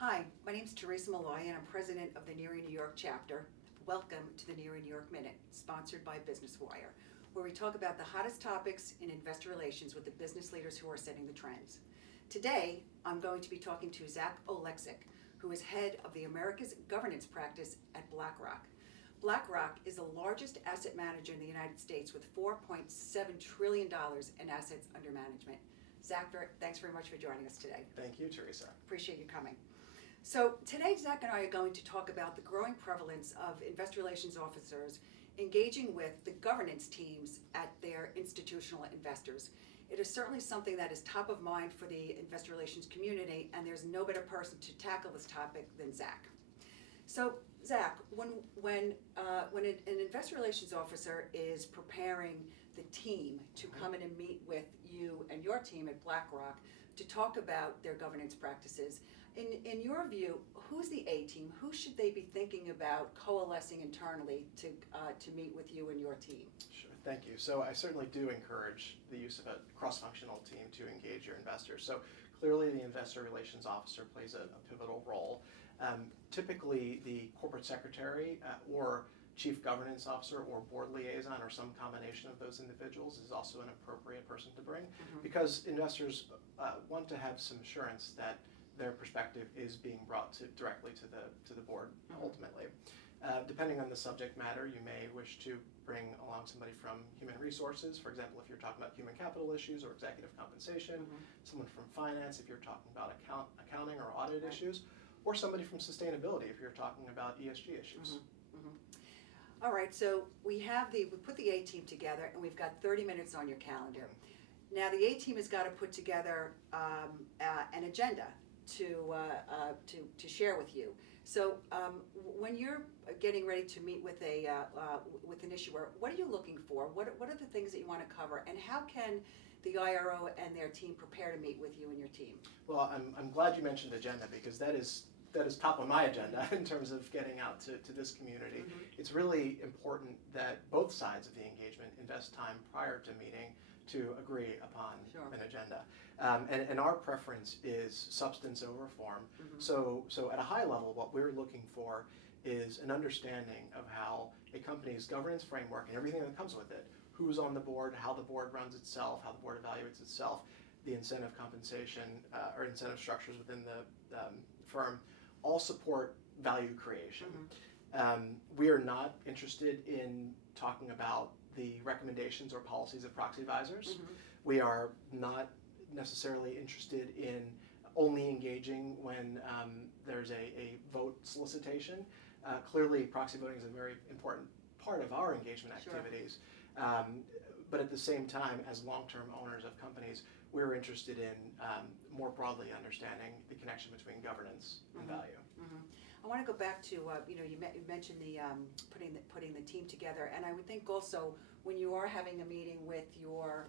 Hi, my name is Theresa Molloy and I'm president of the NIRI NY Chapter. Welcome to the NIRI NY Minute, sponsored by Business Wire, where we talk about the hottest topics in investor relations with the business leaders who are setting the trends. Today, I'm going to be talking to Zach Oleksiuk, who is head of the Americas governance practice at BlackRock. BlackRock is the largest asset manager in the United States with $4.7 trillion in assets under management. Zach, thanks very much for joining us today. Thank you, Theresa. Appreciate you coming. So today, Zach and I are going to talk about the growing prevalence of investor relations officers engaging with the governance teams at their institutional investors. It is certainly something that is top of mind for the investor relations community, and there's no better person to tackle this topic than Zach. So, Zach, when an investor relations officer is preparing the team to come in and meet with you and your team at BlackRock to talk about their governance practices, in your view, who's the A team? Who should they be thinking about coalescing internally to meet with you and your team? Sure, thank you. So I certainly do encourage the use of a cross-functional team to engage your investors. So clearly the investor relations officer plays a pivotal role. Typically the corporate secretary or chief governance officer or board liaison or some combination of those individuals is also an appropriate person to bring, because investors want to have some assurance that their perspective is being brought directly to the board ultimately. Depending on the subject matter, you may wish to bring along somebody from human resources, for example, if you're talking about human capital issues or executive compensation, someone from finance if you're talking about accounting or audit issues, or somebody from sustainability if you're talking about ESG issues. All right, so we put the A team together and we've got 30 minutes on your calendar. Now the A team has got to put together an agenda to share with you. So when you're getting ready to meet with an issuer, what are you looking for? What are the things that you want to cover, and how can the IRO and their team prepare to meet with you and your team? Well, I'm glad you mentioned agenda, because that is top of my agenda in terms of getting out to this community. It's really important that both sides of the engagement invest time prior to meeting to agree upon an agenda. And our preference is substance over form. So at a high level, what we're looking for is an understanding of how a company's governance framework and everything that comes with it, who's on the board, how the board runs itself, how the board evaluates itself, the incentive compensation or incentive structures within the firm, all support value creation. We are not interested in talking about the recommendations or policies of proxy advisors. We are not necessarily interested in only engaging when there's a vote solicitation. Clearly, proxy voting is a very important part of our engagement activities. But at the same time, as long-term owners of companies, we're interested in more broadly understanding the connection between governance and value. I want to go back to you mentioned the putting the team together, and I would think also when you are having a meeting with your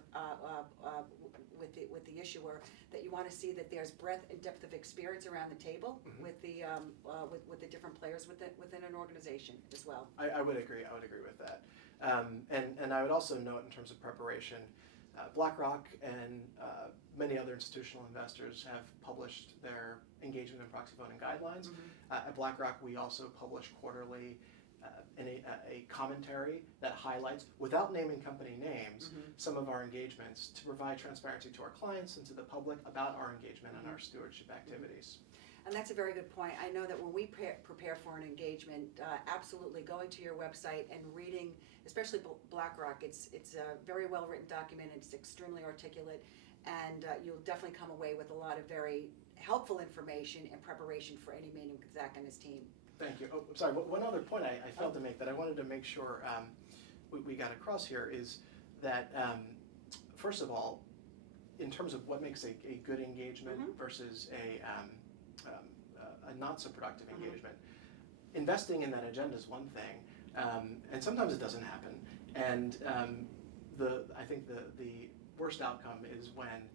with the issuer, that you want to see that there's breadth and depth of experience around the table with the different players within an organization as well. I would agree. I would agree with that. And I would also note, in terms of preparation, BlackRock and many other institutional investors have published their engagement and proxy voting guidelines. At BlackRock, we also publish quarterly a commentary that highlights, without naming company names, some of our engagements to provide transparency to our clients and to the public about our engagement and our stewardship activities. And that's a very good point. I know that when we prepare for an engagement, absolutely going to your website and reading, especially BlackRock, it's a very well written document, it's extremely articulate, and you'll definitely come away with a lot of very helpful information in preparation for any meeting with Zach and his team. Thank you. Oh, sorry, one other point I failed to make that I wanted to make sure we got across here is that, first of all, in terms of what makes a good engagement versus a not so productive engagement, investing in that agenda is one thing, and sometimes it doesn't happen. And I think the worst outcome is when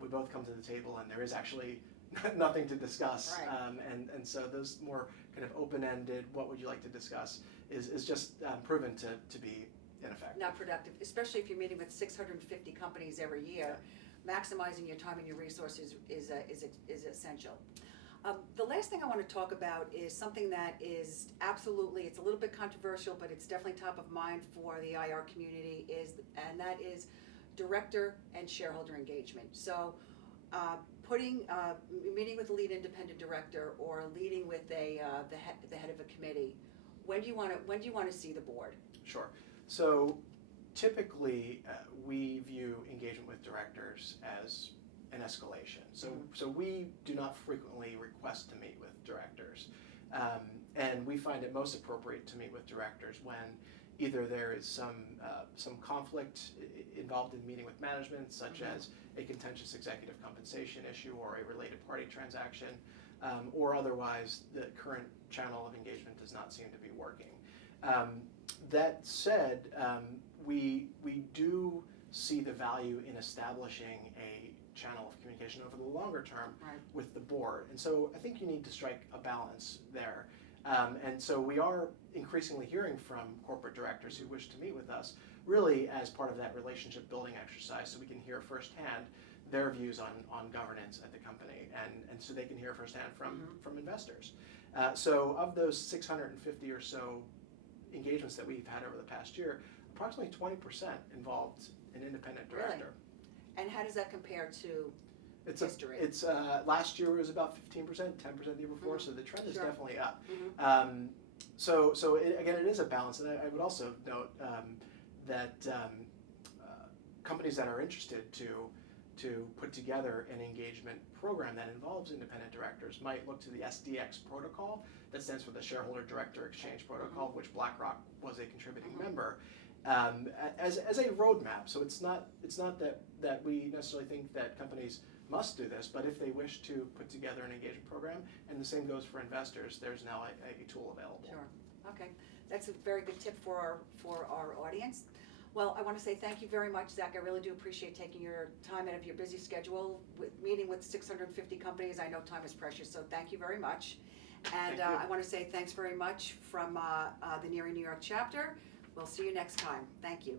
we both come to the table and there is actually nothing to discuss. And so those more kind of open-ended, what would you like to discuss, is just proven to be ineffective. Not productive, especially if you're meeting with 650 companies every year. Maximizing your time and your resources is essential. The last thing I want to talk about is something that is absolutely, it's a little bit controversial, but it's definitely top of mind for the IR community, and that is director and shareholder engagement. So meeting with the lead independent director or leading with the head of a committee, when do you want to see the board? Sure. So typically we view engagement with directors as an escalation. So we do not frequently request to meet with directors. And we find it most appropriate to meet with directors when either there is some conflict involved in meeting with management, such as a contentious executive compensation issue or a related party transaction, or otherwise the current channel of engagement does not seem to be working. That said, we do see the value in establishing a channel of communication over the longer term with the board. And so I think you need to strike a balance there. And so we are increasingly hearing from corporate directors who wish to meet with us, really as part of that relationship building exercise, so we can hear firsthand their views on governance at the company, and so they can hear firsthand from investors. So of those 650 or so engagements that we've had over the past year, approximately 20% involved an independent director. Really? And how does that compare to history? Last year was about 15%, 10% the year before, so the trend is definitely up. Again, it is a balance, and I would also note that companies that are interested to put together an engagement program that involves independent directors might look to the SDX protocol, that stands for the Shareholder Director Exchange protocol, of which BlackRock was a contributing member, as a roadmap. So it's not that we necessarily think that companies must do this, but if they wish to put together an engagement program, and the same goes for investors, there's now a tool available. Sure. Okay, that's a very good tip for our audience. Well, I want to say thank you very much, Zach. I really do appreciate taking your time out of your busy schedule, meeting with 650 companies. I know time is precious, so thank you very much. And I want to say thanks very much from the NIRI New York chapter. We'll see you next time. Thank you.